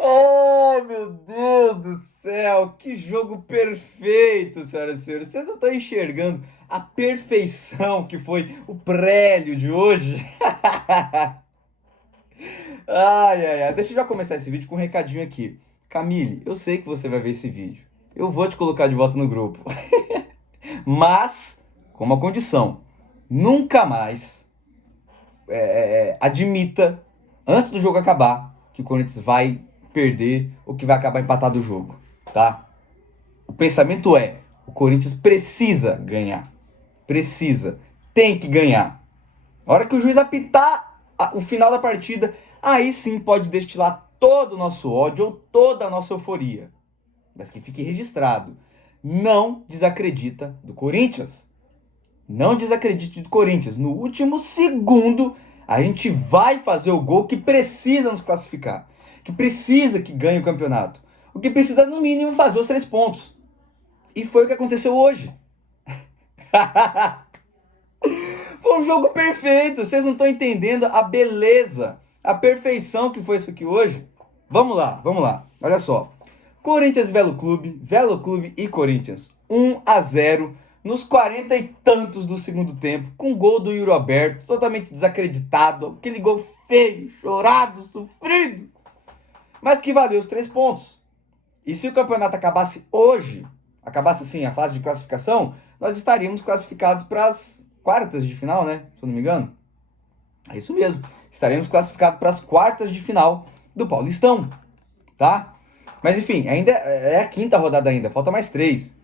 Ai, meu Deus do céu, que jogo perfeito, senhoras e senhores. Vocês não estão enxergando a perfeição que foi o prélio de hoje? Ai, ai, ai. Deixa eu já começar esse vídeo com um recadinho aqui. Camille, eu sei que você vai ver esse vídeo. Eu vou te colocar de volta no grupo. Mas, com uma condição. Nunca mais admita, antes do jogo acabar, que o Corinthians vai perder ou que vai acabar empatado o jogo, tá? O pensamento é, o Corinthians precisa ganhar. Precisa. Tem que ganhar. A hora que o juiz apitar o final da partida, aí sim pode destilar todo o nosso ódio ou toda a nossa euforia. Mas que fique registrado. Não desacredita do Corinthians. Não desacredite do Corinthians. No último segundo, a gente vai fazer o gol que precisa nos classificar. Que precisa que ganhe o campeonato. O que precisa, no mínimo, fazer os 3 pontos. E foi o que aconteceu hoje. Foi um jogo perfeito. Vocês não estão entendendo a beleza, a perfeição que foi isso aqui hoje. Vamos lá, vamos lá. Olha só. Corinthians Velo Clube e Corinthians. 1-0 nos 40 e tantos do segundo tempo, com gol do Yuri Alberto, totalmente desacreditado, aquele gol feio, chorado, sofrido, mas que valeu os 3 pontos. E se o campeonato acabasse hoje, acabasse assim a fase de classificação, nós estaríamos classificados para as quartas de final, né? Se eu não me engano. É isso mesmo. Estaremos classificados para as quartas de final do Paulistão, tá? Mas enfim, ainda é a quinta rodada ainda, falta mais 3.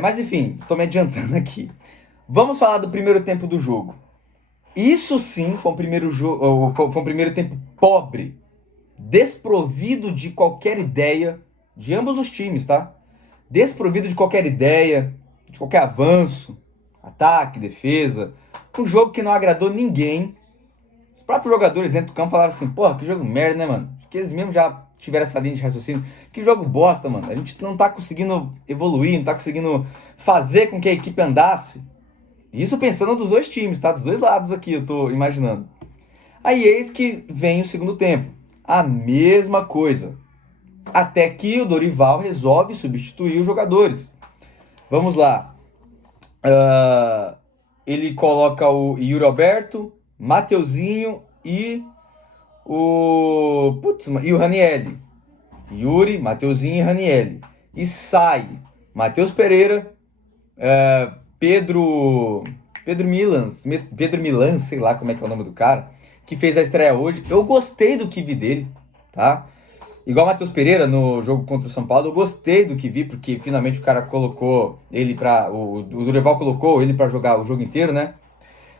Mas enfim, tô me adiantando aqui. Vamos falar do primeiro tempo do jogo. Isso sim foi um primeiro tempo pobre, desprovido de qualquer ideia de ambos os times, tá? Desprovido de qualquer ideia, de qualquer avanço, ataque, defesa. Um jogo que não agradou ninguém. Os próprios jogadores dentro do campo falaram assim, porra, que jogo merda, né, mano? Acho que eles mesmos já tiveram essa linha de raciocínio. Que jogo bosta, mano. A gente não tá conseguindo evoluir, não tá conseguindo fazer com que a equipe andasse. Isso pensando dos dois times, tá? Dos dois lados aqui, eu tô imaginando. Aí eis que vem o segundo tempo. A mesma coisa. Até que o Dorival resolve substituir os jogadores. Vamos lá. Ele coloca o Yuri Alberto, Mateuzinho e o Ranielli. Yuri, Mateuzinho e Ranielli. E sai Matheus Pereira, Pedro Milan, sei lá como é que é o nome do cara, que fez a estreia hoje. Eu gostei do que vi dele, tá? Igual o Matheus Pereira no jogo contra o São Paulo, eu gostei do que vi, porque finalmente o cara colocou ele pra. O Dorival colocou ele pra jogar o jogo inteiro, né?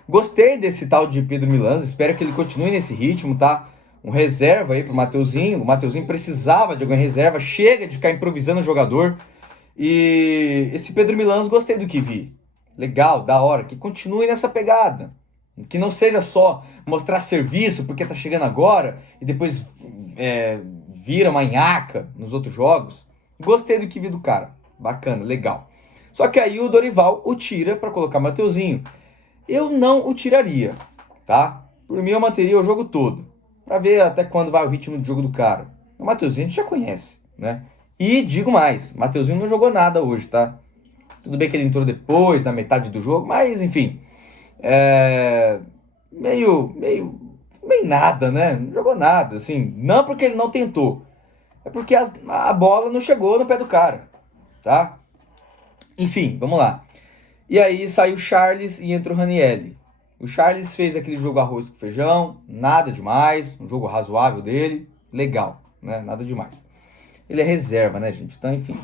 Gostei desse tal de Pedro Milan, espero que ele continue nesse ritmo, tá? Um reserva aí pro Mateuzinho. O Mateuzinho precisava de alguma reserva, chega de ficar improvisando o jogador. E esse Pedro Milans, gostei do que vi. Legal, da hora, que continue nessa pegada. Que não seja só mostrar serviço porque tá chegando agora e depois vira uma nhaca nos outros jogos. Gostei do que vi do cara. Bacana, legal. Só que aí o Dorival o tira para colocar Mateuzinho. Eu não o tiraria, tá? Por mim eu manteria o jogo todo. Pra ver até quando vai o ritmo de jogo do cara. O Mateuzinho a gente já conhece, né? E digo mais, Mateuzinho não jogou nada hoje, tá? Tudo bem que ele entrou depois, na metade do jogo, mas enfim. Meio nada, né? Não jogou nada, assim. Não porque ele não tentou. É porque a bola não chegou no pé do cara, tá? Enfim, vamos lá. E aí saiu o Charles e entrou o Ranielli. O Charles fez aquele jogo arroz com feijão, nada demais, um jogo razoável dele, legal, né? Nada demais. Ele é reserva, né, gente? Então, enfim.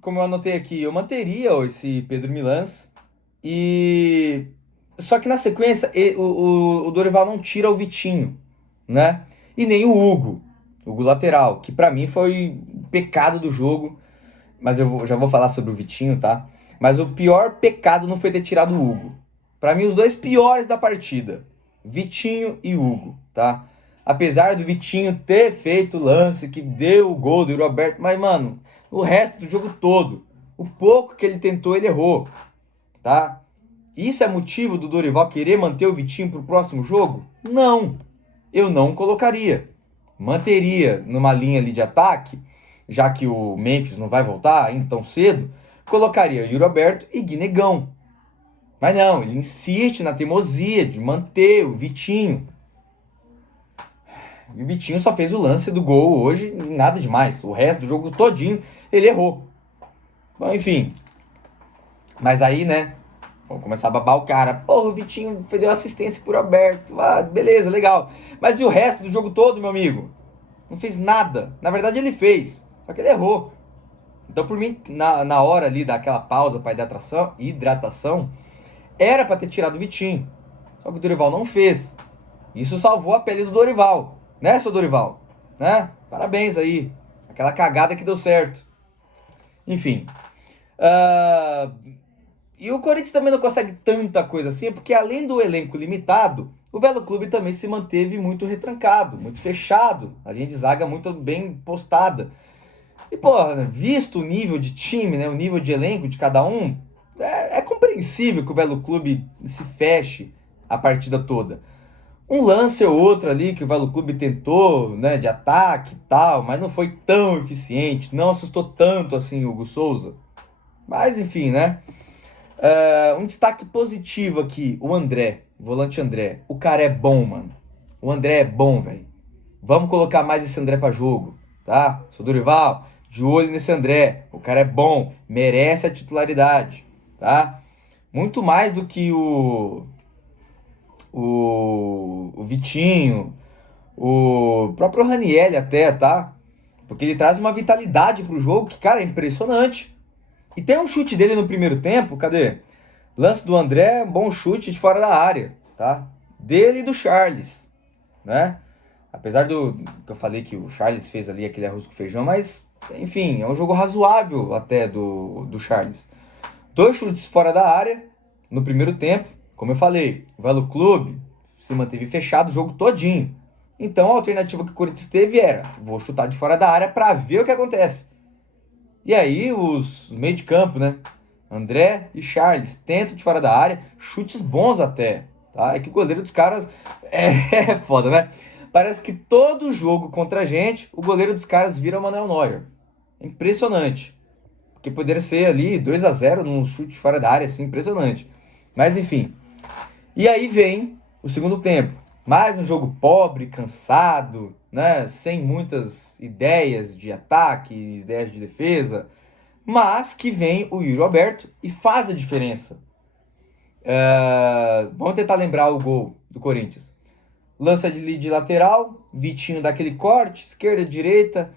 Como eu anotei aqui, eu manteria esse Pedro Milans. E só que na sequência o Dorival não tira o Vitinho, né? E nem o Hugo lateral, que pra mim foi o pecado do jogo. Mas já vou falar sobre o Vitinho, tá? Mas o pior pecado não foi ter tirado o Hugo. Pra mim, os dois piores da partida, Vitinho e Hugo, tá? Apesar do Vitinho ter feito o lance que deu o gol do Roberto, mas, mano, o resto do jogo todo, o pouco que ele tentou, ele errou, tá? Isso é motivo do Dorival querer manter o Vitinho para o próximo jogo? Não, eu não colocaria. Manteria numa linha ali de ataque, já que o Memphis não vai voltar ainda tão cedo, colocaria Yuri Alberto e Guinegão. Mas não, ele insiste na teimosia de manter o Vitinho. E o Vitinho só fez o lance do gol hoje, nada demais. O resto do jogo todinho ele errou. Bom, enfim. Mas aí, né, vamos começar a babar o cara. Porra, o Vitinho deu assistência por Alberto. Ah, beleza, legal. Mas e o resto do jogo todo, meu amigo? Não fez nada. Na verdade, ele fez. Só que ele errou. Então, por mim, na hora ali daquela pausa para hidratação, era para ter tirado o Vitinho. Só que o Dorival não fez. Isso salvou a pele do Dorival. Né, seu Dorival? Né? Parabéns aí. Aquela cagada que deu certo. Enfim. E o Corinthians também não consegue tanta coisa assim, porque além do elenco limitado, o Velo Clube também se manteve muito retrancado, muito fechado, a linha de zaga muito bem postada. E, porra, visto o nível de time, né, o nível de elenco de cada um, é compreensível que o Velo Clube se feche a partida toda. Um lance ou outro ali que o Velo Clube tentou, né, de ataque e tal, mas não foi tão eficiente, não assustou tanto assim o Hugo Souza. Mas, enfim, né? Um destaque positivo aqui, o André, o volante André. O cara é bom, mano. O André é bom, velho. Vamos colocar mais esse André pra jogo, tá? Sou Dorival, de olho nesse André. O cara é bom, merece a titularidade, tá? Muito mais do que o Vitinho, o próprio Ranieri até, tá? Porque ele traz uma vitalidade pro jogo que, cara, é impressionante. E tem um chute dele no primeiro tempo, cadê? Lance do André, bom chute de fora da área, tá? Dele e do Charles, né? Apesar do que eu falei que o Charles fez ali aquele arroz com feijão, mas, enfim, é um jogo razoável até do Charles. 2 chutes fora da área no primeiro tempo, como eu falei, o Velo Clube se manteve fechado o jogo todinho. Então a alternativa que o Corinthians teve era, vou chutar de fora da área para ver o que acontece. E aí os meio de campo, né? André e Charles tentam de fora da área, chutes bons até, tá? É que o goleiro dos caras é foda, né? Parece que todo jogo contra a gente, o goleiro dos caras vira o Manuel Neuer. É impressionante. Porque poderia ser ali 2-0 num chute fora da área, assim, impressionante. Mas enfim. E aí vem o segundo tempo. Mais um jogo pobre, cansado, né? Sem muitas ideias de ataque, ideias de defesa. Mas que vem o Yuri Alberto e faz a diferença. Vamos tentar lembrar o gol do Corinthians. Lança de lateral, Vitinho dá aquele corte, esquerda, direita.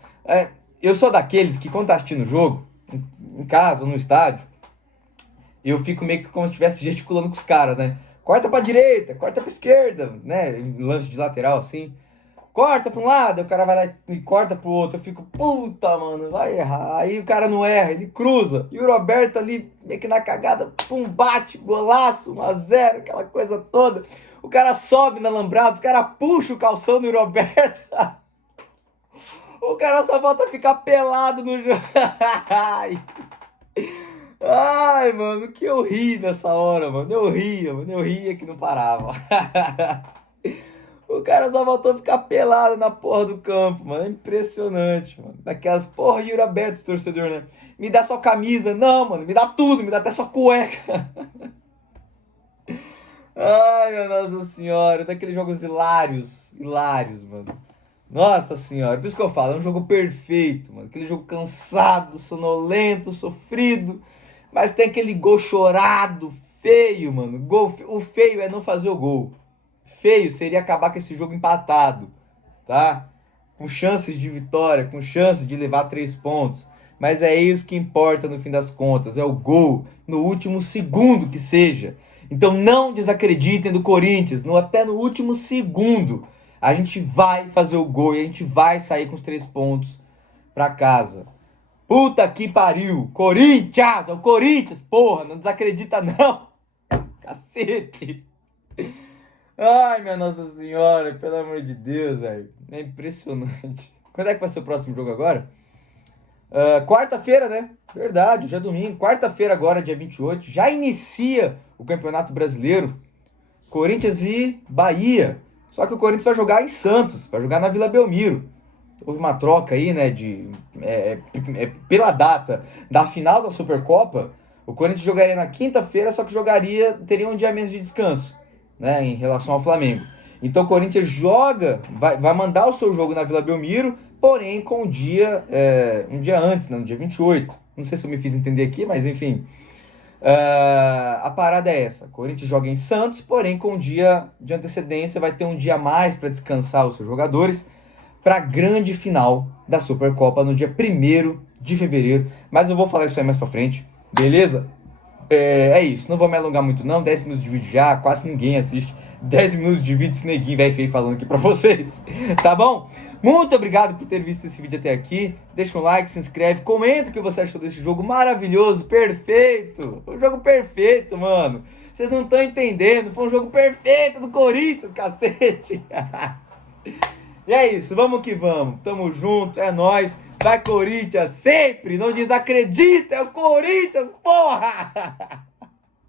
Eu sou daqueles que quando tá assistindo o jogo, em casa ou no estádio, eu fico meio que como se estivesse gesticulando com os caras, né? Corta pra direita, corta pra esquerda, né? Lance de lateral assim. Corta pra um lado, o cara vai lá e corta pro outro. Eu fico, puta, mano, vai errar. Aí o cara não erra, ele cruza. E o Roberto ali, meio que na cagada, pum, bate, golaço, 1-0, aquela coisa toda. O cara sobe na alambrado, os cara puxa o calção do Roberto. O cara só falta ficar pelado no jogo. Ai, mano, que eu ri nessa hora, mano. Eu ria que não parava. O cara só voltou a ficar pelado na porra do campo, mano. É impressionante, mano. Daquelas porra, Yuri Alberto, esse torcedor, né? Me dá só camisa. Não, mano, me dá tudo, me dá até só cueca. Ai, meu Nossa Senhora. Daqueles jogos hilários. Hilários, mano. Nossa Senhora. Por isso que eu falo, é um jogo perfeito, mano. Aquele jogo cansado, sonolento, sofrido. Mas tem aquele gol chorado, feio, mano. O feio é não fazer o gol. Feio seria acabar com esse jogo empatado, tá? Com chances de vitória, com chances de levar 3 pontos. Mas é isso que importa no fim das contas, é o gol no último segundo que seja. Então não desacreditem do Corinthians, até no último segundo. A gente vai fazer o gol e a gente vai sair com os 3 pontos pra casa. Puta que pariu! Corinthians! É o Corinthians, porra! Não desacredita não! Cacete! Ai, minha Nossa Senhora, pelo amor de Deus, velho. É impressionante. Quando é que vai ser o próximo jogo agora? Quarta-feira, né? Verdade, já é domingo. Quarta-feira agora, dia 28. Já inicia o Campeonato Brasileiro. Corinthians e Bahia. Só que o Corinthians vai jogar em Santos, vai jogar na Vila Belmiro. Houve uma troca aí, né, pela data da final da Supercopa. O Corinthians jogaria na quinta-feira, só que teria um dia menos de descanso, né, em relação ao Flamengo. Então o Corinthians vai mandar o seu jogo na Vila Belmiro, porém com um dia antes, né, no dia 28. Não sei se eu me fiz entender aqui, mas enfim. A parada é essa. O Corinthians joga em Santos, porém com um dia de antecedência, vai ter um dia a mais para descansar os seus jogadores para a grande final da Supercopa no dia 1º de fevereiro. Mas eu vou falar isso aí mais para frente, beleza? É isso, não vou me alongar muito não, 10 minutos de vídeo já, quase ninguém assiste 10 minutos de vídeo, esse neguinho velho feio falando aqui pra vocês, tá bom? Muito obrigado por ter visto esse vídeo até aqui, deixa um like, se inscreve, comenta o que você achou desse jogo maravilhoso, perfeito, um jogo perfeito, mano, vocês não estão entendendo, foi um jogo perfeito do Corinthians, cacete. E é isso, vamos que vamos, tamo junto, é nóis. Vai Corinthians sempre, não desacredita, é o Corinthians, porra!